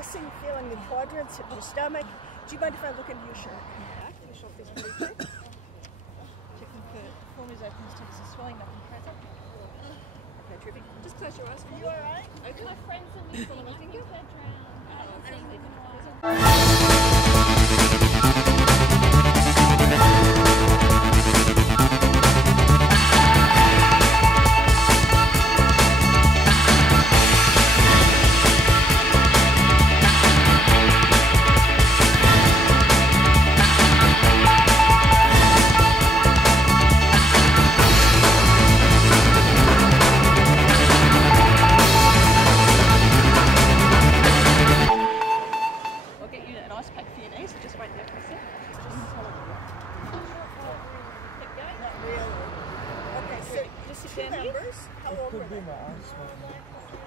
pressing, feeling the quadrants, hit your stomach. Do you mind if I look into your shirt? Your shoulder's pretty thick. Checking for formers, opens, takes a swelling, nothing present. Okay, tripping. Just close your eyes. Are you alright? Okay. My friends and me full of my finger. How old were they?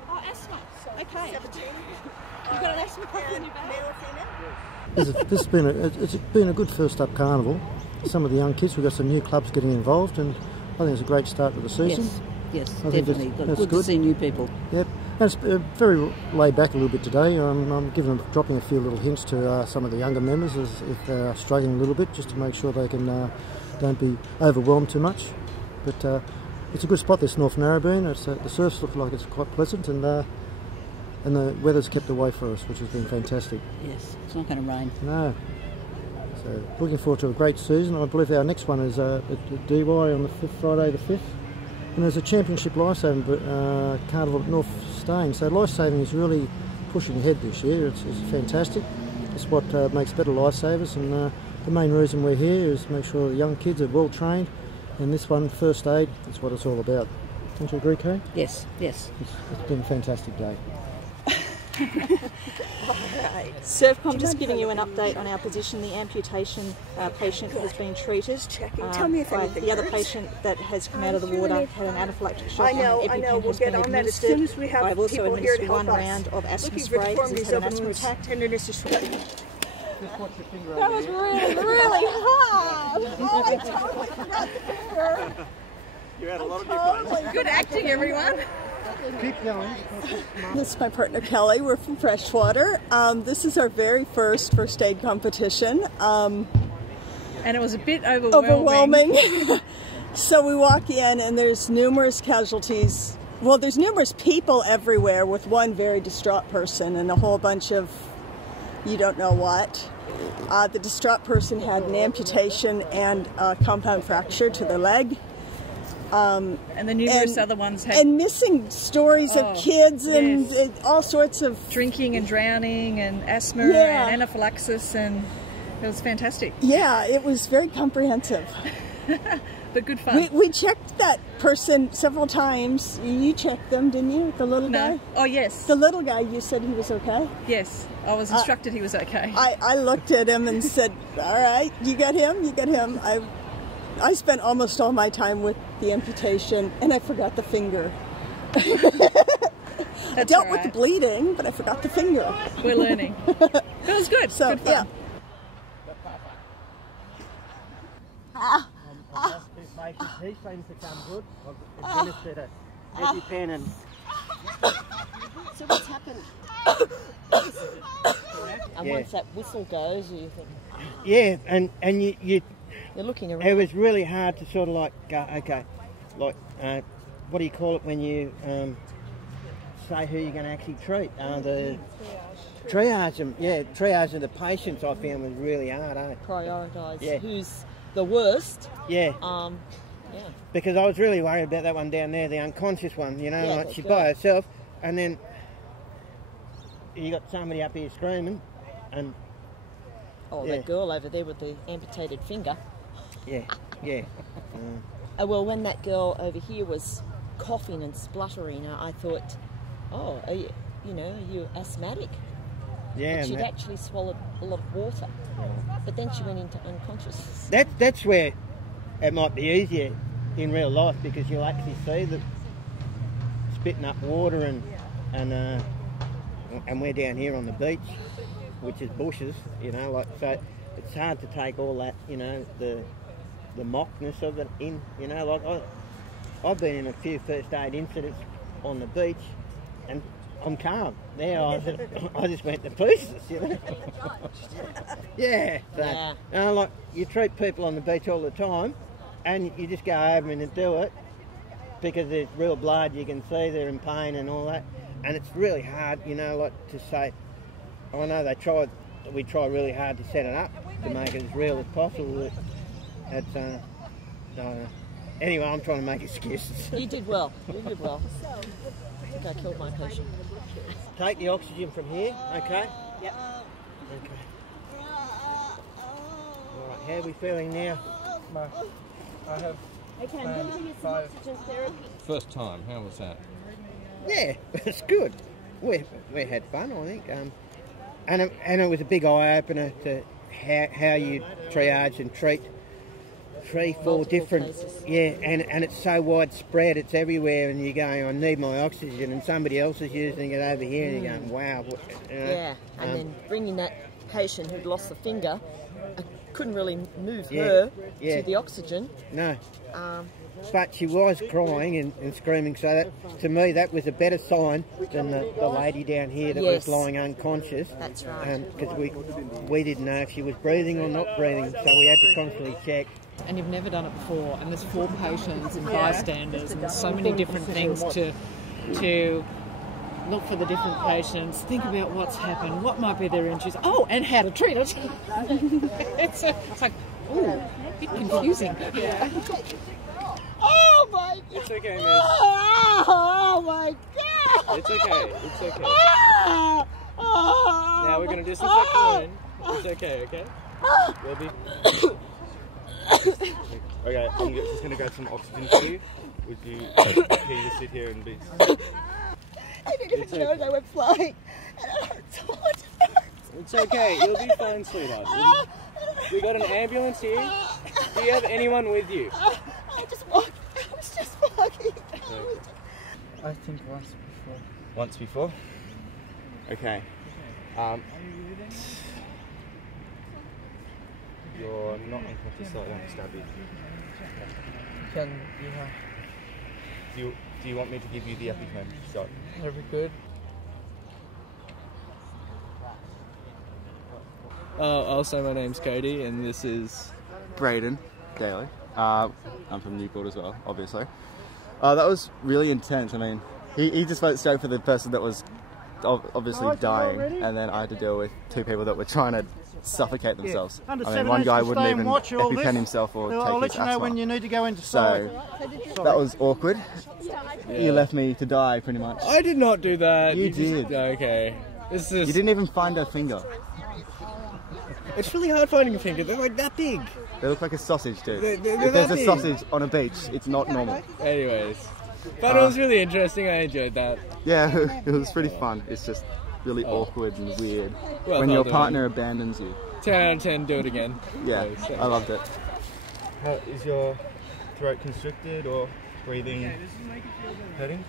Oh, asthma. Okay. 17. You've got an asthma puppy in your bag. Male or female? It's been a good first up carnival. Some of the young kids, we've got some new clubs getting involved, and I think it's a great start to the season. Yes, I think definitely. Good to see new people. Yep. And it's very laid back a little bit today. I'm dropping a few little hints to some of the younger members if they're struggling a little bit, just to make sure they can don't be overwhelmed too much. But it's a good spot, this North Narrabeen. The surfs look like it's quite pleasant, and the weather's kept away for us, which has been fantastic. Yes, it's not going to rain. No. So looking forward to a great season. I believe our next one is at DY on the Friday the 5th. And there's a championship lifesaving carnival at North Stain. So lifesaving is really pushing ahead this year. It's fantastic. It's what makes better lifesavers, and the main reason we're here is to make sure the young kids are well trained. And this one, First Aid, is what it's all about. Don't you agree, Kay? Yes, yes. It's been a fantastic day. Right. Surfcom just giving you an update on our position. The amputation patient has been treated. Tell me if anything the other hurts. patient that has come out of the water had an anaphylactic shock. I know. We'll get on that as soon as we have I've also people here to administered help one us. round of asthma Looking spray for because he's had an asthma attack. Tenderness is sweet. That was really hard. Oh, I totally forgot the finger. You had a lot of good Good acting, everyone. Keep going. This is my partner Kelly. We're from Freshwater. This is our very first First Aid competition. And it was a bit overwhelming. So we walk in and there's numerous casualties. Well, there's numerous people everywhere with one very distraught person and a whole bunch of you don't know what. The distraught person had an amputation and a compound fracture to their leg. And the numerous other ones had... And missing stories of kids and all sorts of... Drinking and drowning and asthma and anaphylaxis, and it was fantastic. Yeah, it was very comprehensive. But good fun. We checked that person several times. You checked them, didn't you? The little guy? Oh, yes. The little guy, you said he was okay? Yes. I was instructed he was okay. I looked at him and said, all right, you got him, you got him. I spent almost all my time with the amputation, and I forgot the finger. I dealt with the bleeding, but I forgot the finger. We're learning. But it was good. So, good fun. He seems to come good. I've administered a EpiPen and... So what's happened? And once that whistle goes, you think... Yeah, and you're looking around. It was really hard to sort of like go, okay, like, what do you call it when you say who you're going to actually treat? The triage them, triaging the patients I found was really hard, Prioritise who's the worst. Yeah. Because I was really worried about that one down there, the unconscious one, you know, like she's by herself, and then you got somebody up here screaming, and... Oh, that girl over there with the amputated finger. Yeah. Well, when that girl over here was coughing and spluttering, I thought, oh, are you asthmatic? Yeah. But she'd actually swallowed a lot of water. But then she went into unconscious. That's where it might be easier in real life, because you'll actually see the spitting up water, and we're down here on the beach, which is bushes, you know, like, so it's hard to take all that, you know, the mockness of it in, you know, like I've been in a few first aid incidents on the beach, and I'm calm. Now I just went to pieces, you know. Yeah. So, like, you treat people on the beach all the time, and you just go over and do it because there's real blood. You can see they're in pain and all that, and it's really hard, you know, like to say. I know we try really hard to set it up to make it as real as possible. It's I don't know. Anyway, I'm trying to make excuses. You did well. You did well. I think I killed my patient. Take the oxygen from here, okay? Yep. Okay. Alright, how are we feeling now? I have Okay, I'm going to give you some oxygen therapy. first time. How was that? Yeah, it's good. We had fun, I think. And it was a big eye-opener to how you triage and treat 3-4 Multiple different cases. Yeah, and it's so widespread, it's everywhere, and you're going, I need my oxygen, and somebody else is using it over here, and you're going, wow. You know, Yeah, and then bringing that patient who'd lost the finger, I couldn't really move her to the oxygen. No. But she was crying and screaming, so that, to me, that was a better sign than the lady down here that was lying unconscious. That's right. Because we didn't know if she was breathing or not breathing, so we had to constantly check. And you've never done it before, and there's 4 patients and bystanders and so many different things to look for the different patients, think about what's happened, what might be their injuries, and how to treat it. it's like, a bit confusing. Oh my God! It's okay, miss. Oh my God! It's okay. It's okay. Now we're gonna disinfect the wound. It's okay, okay? We'll be. Okay, I'm just gonna grab some oxygen for you. Would you just sit here and be? I didn't even know they were flying. And it hurts so much. It's okay. You'll be fine, sweetheart. We got an ambulance here. Do you have anyone with you? I just walked. I was just walking. I think once before. Once before? Okay. You're not unconscious, so I won't stab you. Can you have? Do you want me to give you the EpiPen shot? That'd be good. Also, my name's Cody, and this is Brayden Daly. I'm from Newport as well, obviously. That was really intense. I mean, he just went straight for the person that was obviously dying, and then I had to deal with 2 people that were trying to suffocate themselves. I mean, one guy wouldn't even EpiPen himself or take I'll let his you know asthma. when you need to go into So that was awkward. You left me to die, pretty much. I did not do that. You did. Okay. This is. You didn't even find her finger. It's really hard finding a finger. They're like that big. They look like a sausage, dude. They're If there's that a big. sausage on a beach, it's not normal. Anyways, but it was really interesting. I enjoyed that. Yeah, it was pretty fun. It's just really awkward and weird Well, when I'll your do partner abandons you. 10 out of 10. Do it again. Yeah, So- I loved it. How, is your throat constricted or breathing hurting?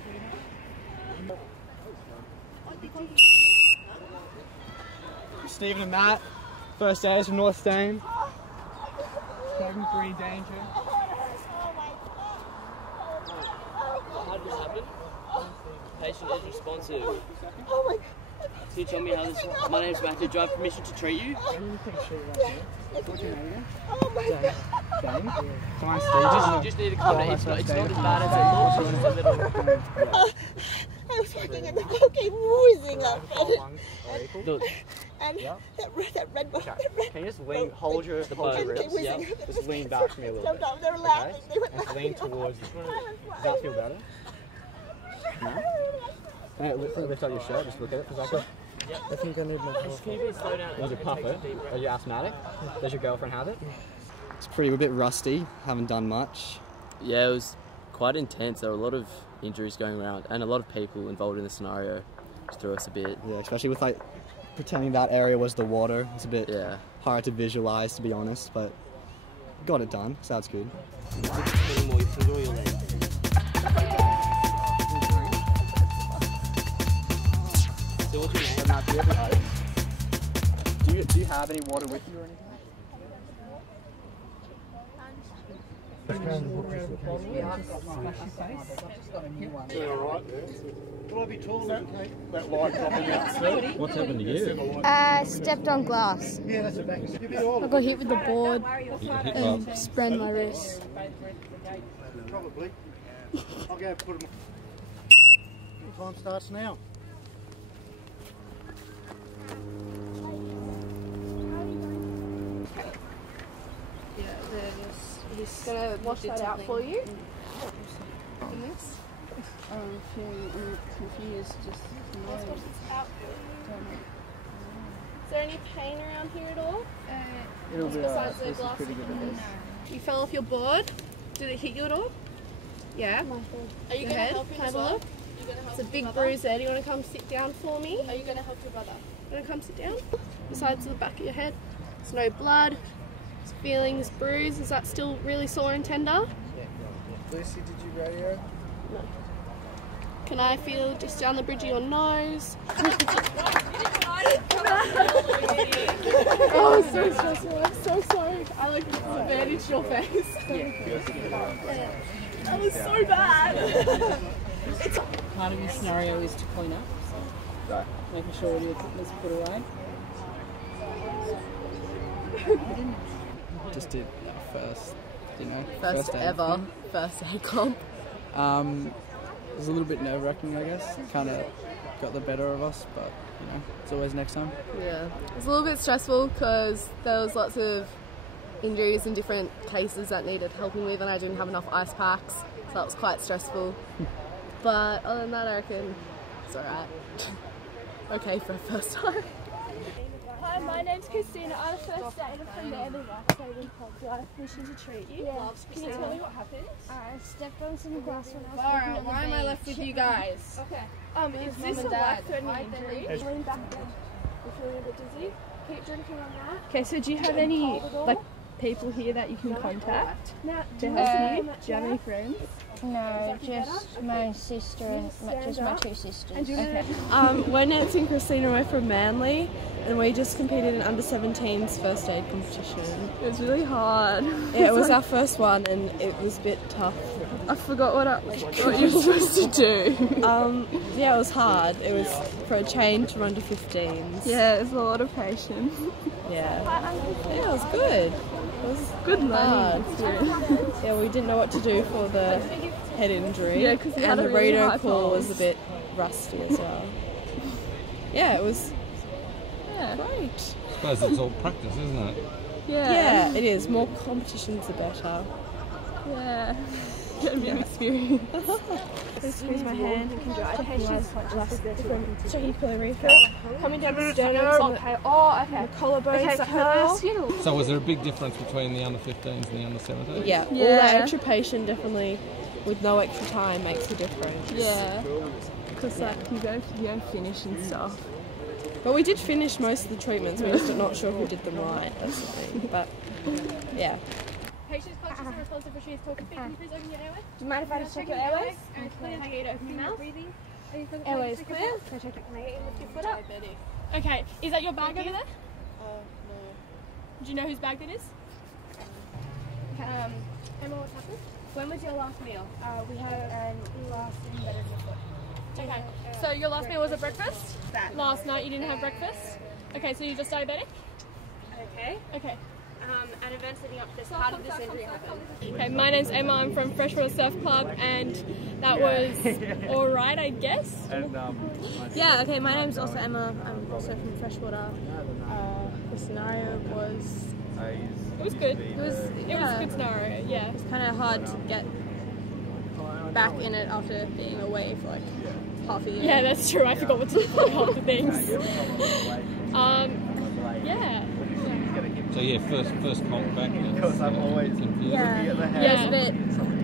Stephen and Matt, first airs from North Stain. Cabin 3 danger. How did this happen? Patient is responsive. Oh my God. Can you tell me how this? My name's Matthew. Do I have permission to treat you? Oh my God. Fine stages. You just need to calm down. It's not as bad as it looks. It's just a little. I was working in the cocaine wheezing up. Look, And that red one. Can you just lean, hold your ribs? Yeah. Just lean back to me a little bit. They were laughing. They were And laughing. lean towards you. Does that feel better? No? Lift up your shirt, just look at it for a second. I think I need my help. can you please slow down? Does you puff it? Are you asthmatic? Does your girlfriend have it? It's a bit rusty, haven't done much. Yeah, it was quite intense. There were a lot of injuries going around, and a lot of people involved in the scenario, which threw us a bit. Yeah, especially with like pretending that area was the water. It's a bit Yeah. hard to visualize, to be honest, but got it done. Sounds good. So what's your name? Matt, do you have any water with you or anything? Will I be tall enough to take that light dropping out? What's happened to you? Stepped on glass. Yeah, that's a back. I got hit with the board and sprained my wrist. Probably. I'll go put them. Time starts now. He's gonna wash that out for you. In this. I'm confused. Just Is there any pain around here at all? It'll be besides the this is glass? pretty good at this. You fell off your board. Did it hit you at all? Yeah. Are you going to help him as well? It's a big bruise there. Do you want to come sit down for me? Are you going to help your brother? You want to come sit down? Besides the back of your head. There's no blood. Just feeling this bruise. Is that still really sore and tender? Lucy, did you radio? No. Can I feel just down the bridge of your nose? Oh, so stressful. I'm so sorry. I like disadvantaged your face. That was so bad. Part of your scenario is to clean up, so making sure all your equipment's put away. Just did our first, First ever First Aid Comp. It was a little bit nerve-wracking, I guess. Kind of got the better of us, but it's always next time. Yeah, it was a little bit stressful because there was lots of injuries in different cases that needed helping with, and I didn't have enough ice packs, so that was quite stressful. But other than that, I reckon it's alright. Okay for a first time. Hi, my name's Christina. I'm a first aider from the Lifesaving Life Mission to treat you. Yeah. Can you tell me what happened? I stepped on some glass when I was Laura, walking on the why am I beach. left with you guys? Okay. Is this a life-threatening injury? Lean back then. You're feeling a bit dizzy? Keep drinking on that. Okay, so do you have any people here that you can contact to help you? Do you have any friends? No, just my sister and just my two sisters. Okay. We're Nancy and Christina. We're from Manly, and we just competed in under-17s first aid competition. It was really hard. Yeah, it was our first one, and it was a bit tough. I forgot what you were supposed to do. Yeah, it was hard. It was for a change from under-15s. Yeah, it was a lot of patience. Yeah, it was good. It was good learning experience. Yeah, we didn't know what to do for the head injury. Yeah, because and the radio call was a bit rusty as well. Yeah, it was great. I suppose it's all practice, isn't it? Yeah, it is. More competitions the better. Yeah. Get a bit of experience. Please squeeze my hand and can dry it. Checking pulling refill. Coming down the sternum. Okay. Oh, okay. The collarbones that hurt. So was there a big difference between the under-15s and the under-17s? Yeah. All that extra patient definitely, with no extra time, makes a difference. Yeah. Because you go finish and stuff. But we did finish most of the treatments. We're just not sure who did them right. That's the thing. But yeah. Patients conscious and responsive for trees. Can you please open your airway? Do you mind if I just check your airways? Clear. Can I get you to open your mouth? Airways clear. Can I check it? Can I get you to lift your foot up? Okay, is that your bag over there? No. Do you know whose bag that is? Okay. Emma, what's happened? When was your last meal? We had last embedded your foot. Okay, so your last meal was at breakfast? Last night you didn't have breakfast? Okay, so you're just diabetic? Okay. Okay. At events leading up to this, how did this injury happen? Okay, my name's Emma, I'm from Freshwater Surf Club, and that was alright, I guess. Yeah, okay, my name's also Emma, I'm also from Freshwater. The scenario was... It was good. It was a good scenario, yeah. It was kind of hard to get back in it after being away for half a year. Yeah, that's true, I forgot what to do for half the things. Yeah. So yeah, first comp back. Because I'm always confused. Yeah, it was a bit,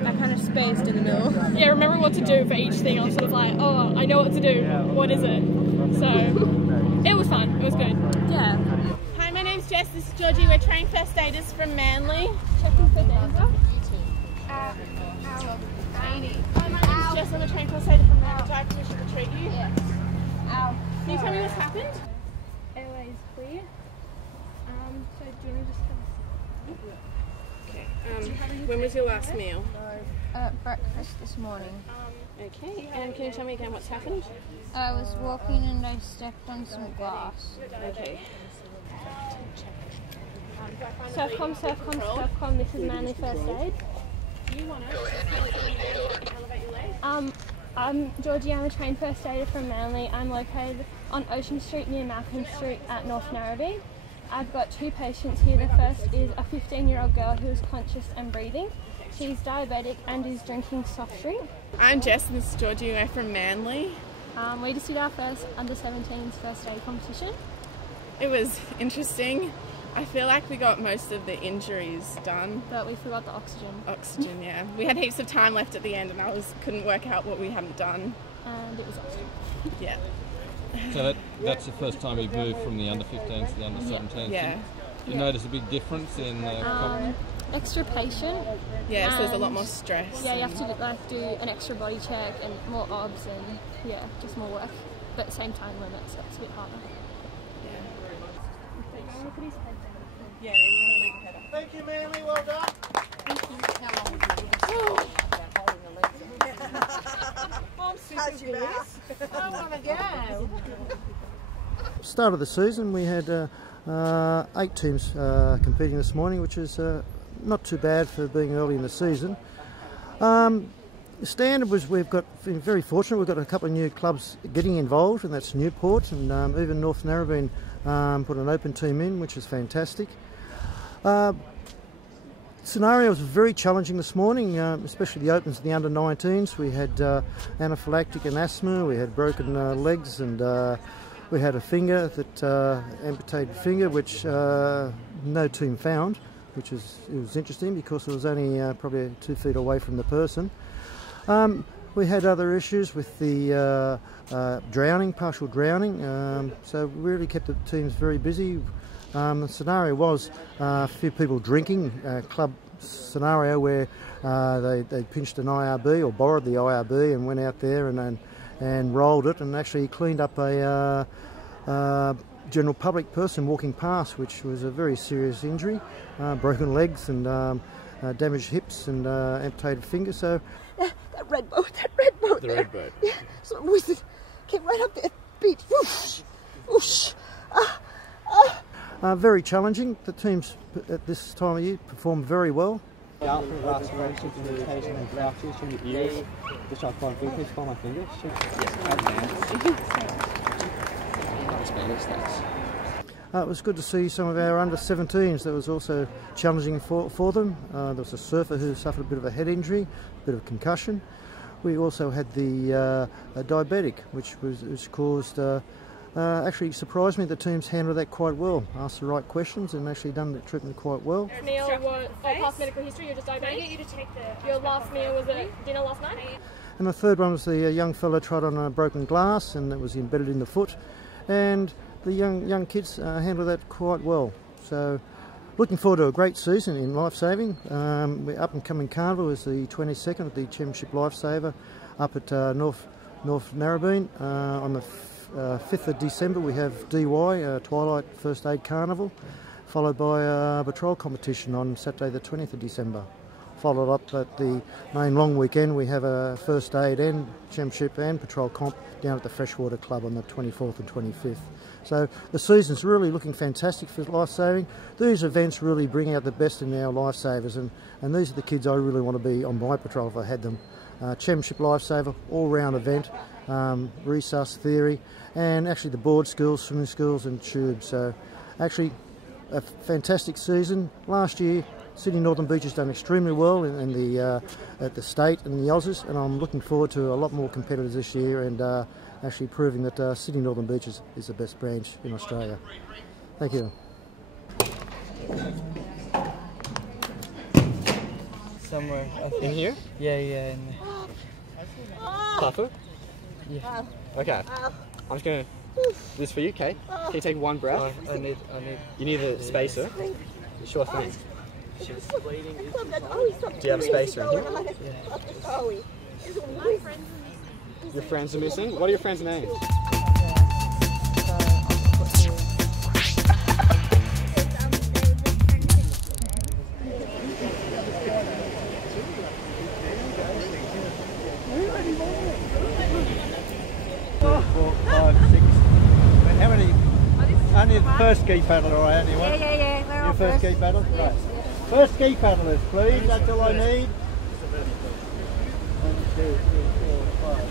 I kind of spaced in the middle. Yeah, remembering what to do for each thing, I was sort of like, oh, I know what to do, what is it? So, it was fun, it was good. Yeah. Hi, my name's Jess, this is Georgie, we're trained first aiders from Manly. Checking for danger. Hi, my name's Jess, I'm a trained first aider from Manly. Do I have permission to treat you? Yes. Ow. Can you tell me what's happened? Airway is clear. So do you want to just When was your last meal? Breakfast this morning. Okay, and can you tell me again what's happened? I was walking and I stepped on some glass. Okay. Surfcom, this is Manly First Aid. I'm Georgie, I'm a trained first aider from Manly. I'm located on Ocean Street near Malcolm Street at North Narrabeen. I've got 2 patients here. The first is a 15-year-old girl who is conscious and breathing. She's diabetic and is drinking soft drink. I'm Jess and this is Georgie. We're from Manly. We just did our first under-17s first aid competition. It was interesting. I feel like we got most of the injuries done. But we forgot the oxygen. Oxygen, yeah. We had heaps of time left at the end and I couldn't work out what we hadn't done. And it was oxygen. Yeah. So that's the first time you've moved from the under-15s to the under-17s. Yeah. Did you notice a big difference in the extra patient. Yeah, so there's a lot more stress. Yeah, you have to do an extra body check and more obs and just more work. But at the same time limit, so it's a bit harder. Yeah, you want to leave your head up. Thank you, Manly. Well done. Thank you. How long would you holding the legs? I'm super good. I want to go. Start of the season, we had 8 teams competing this morning, which is not too bad for being early in the season. The standard was we've been very fortunate. We've got a couple of new clubs getting involved, and that's Newport and even North Narrabeen put an open team in, which is fantastic. Scenario was very challenging this morning, especially the opens of the under-19s. We had anaphylactic and asthma, we had broken legs, and we had a finger that amputated finger, which no team found, which was interesting because it was only probably 2 feet away from the person. We had other issues with the drowning, partial drowning, so we really kept the teams very busy. The scenario was a few people drinking, club scenario where they pinched an IRB or borrowed the IRB and went out there and rolled it and actually cleaned up a general public person walking past, which was a very serious injury, broken legs and damaged hips and amputated fingers. So that red boat. The red boat. Yeah, so wizard came right up there, beat, whoosh, whoosh. Very challenging. The teams at this time of year performed very well. Lacerations and occasional fractures from the ears. Just try to find fingers, find my fingers. It was good to see some of our under-17s. That was also challenging for them. There was a surfer who suffered a bit of a head injury, a bit of concussion. We also had the diabetic, which caused. Actually surprised me the teams handled that quite well. Asked the right questions and actually done the treatment quite well. Meal was past medical history. You're just diabetic. Can I get you to take your last meal was at dinner last night? And the third one was the young fella tried on a broken glass and it was embedded in the foot, and the young kids handled that quite well. So looking forward to a great season in Lifesaving. We're up and coming carnival is the 22nd of the Championship Lifesaver up at North Narrabeen. On the 5th of December we have DY, Twilight First Aid Carnival, followed by a patrol competition on Saturday the 20th of December. Followed up at the main long weekend we have a First Aid and Championship and Patrol Comp down at the Freshwater Club on the 24th and 25th. So the season's really looking fantastic for Lifesaving. These events really bring out the best in our Lifesavers, and these are the kids I really want to be on my patrol if I had them. Championship Lifesaver, all-round event, resus theory, and actually the board skills, swimming skills and tubes. So actually a fantastic season. Last year Sydney Northern Beach has done extremely well in the at the state and the Aussies, and I'm looking forward to a lot more competitors this year and actually proving that Sydney Northern Beach is the best branch in Australia. Thank you. Somewhere, I think. In here? Yeah, in there. Puffer? Yeah. Okay. I'm just gonna do this for you, Kate. Can you take one breath? I need. You need a spacer? Sure thing. She's bleeding. Do you have a spacer in here? Yeah. Your friends are missing? What are your friends' names? only the first ski paddler, aren't you? Yeah. We're all first ski paddler? Right. First ski paddlers, please. That's all I need. 1, 2, 3, 4, 5.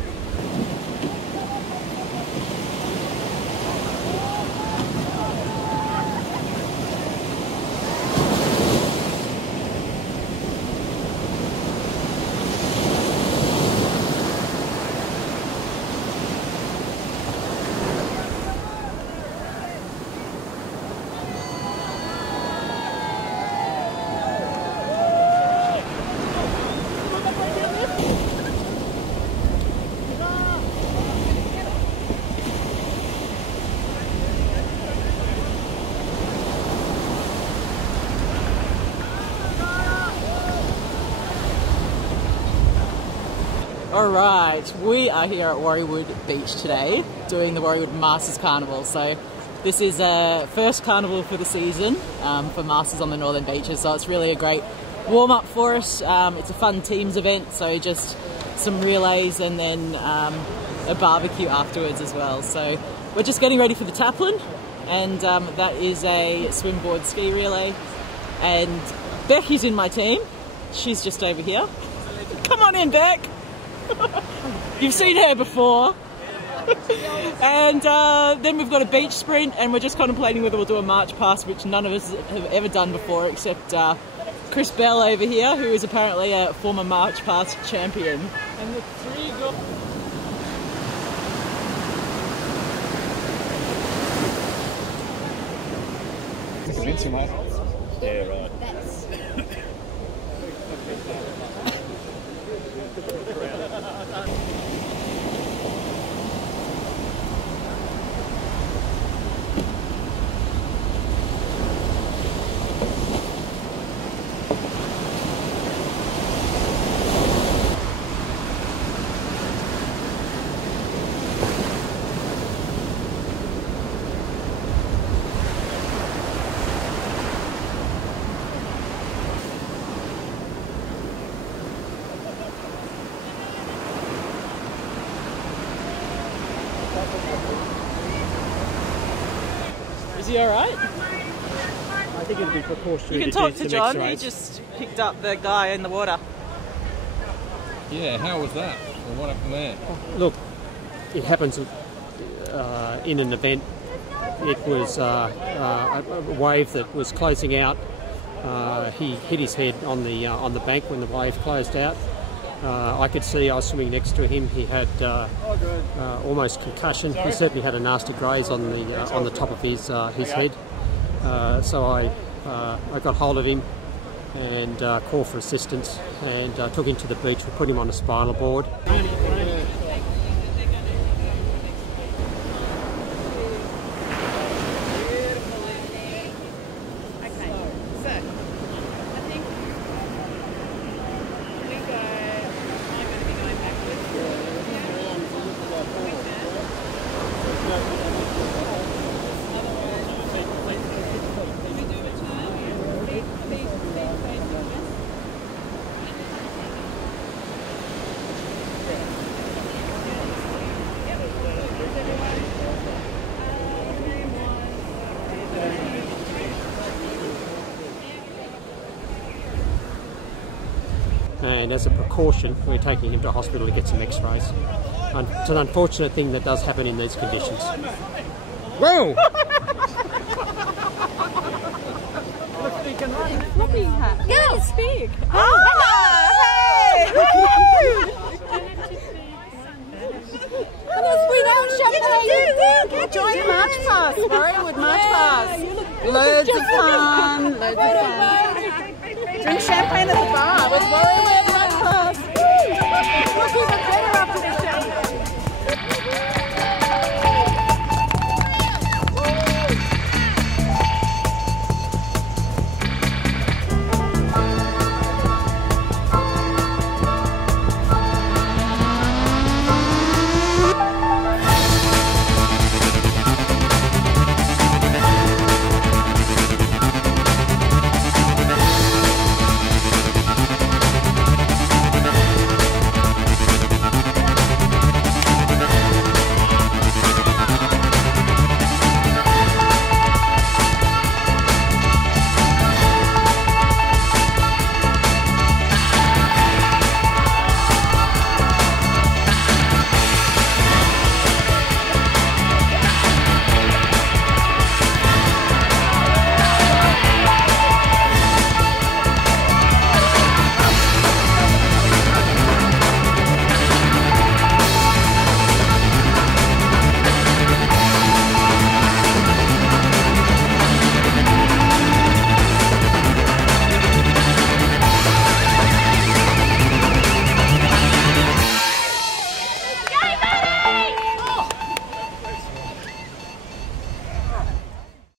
Alright, we are here at Warriewood Beach today doing the Warriewood Masters Carnival. So this is a first carnival for the season for Masters on the northern beaches, so it's really a great warm up for us. It's a fun teams event, so just some relays and then a barbecue afterwards as well. So we're just getting ready for the Taplin, and that is a swimboard ski relay, and Becky's in my team. She's just over here. Come on in, Beck! You've seen her before. And then we've got a beach sprint, and we're just contemplating whether we'll do a march past, which none of us have ever done before except Chris Bell over here, who is apparently a former march past champion. And the three go. Yeah, right. Is he alright? I think it'd be precautionary. You can talk to John, he just picked up the guy in the water. Yeah, how was that? Well, what happened there? Look, it happens in an event. It was a wave that was closing out. He hit his head on the bank when the wave closed out. I could see, I was swimming next to him, he had almost concussion. He certainly had a nasty graze on the top of his head. So I got hold of him and called for assistance and took him to the beach. We put him on a spinal board. And as a precaution, we're taking him to hospital to get some x-rays. It's an unfortunate thing that does happen in these conditions. Whoa! Floppy hat. Yeah, it's big. Oh, hello! Hey! Come on, sweet out, champagne. Join the March Pass, Warriewood March Pass. Loads of fun, loads of fun. Drink champagne at the bar with Warriewood March Pass.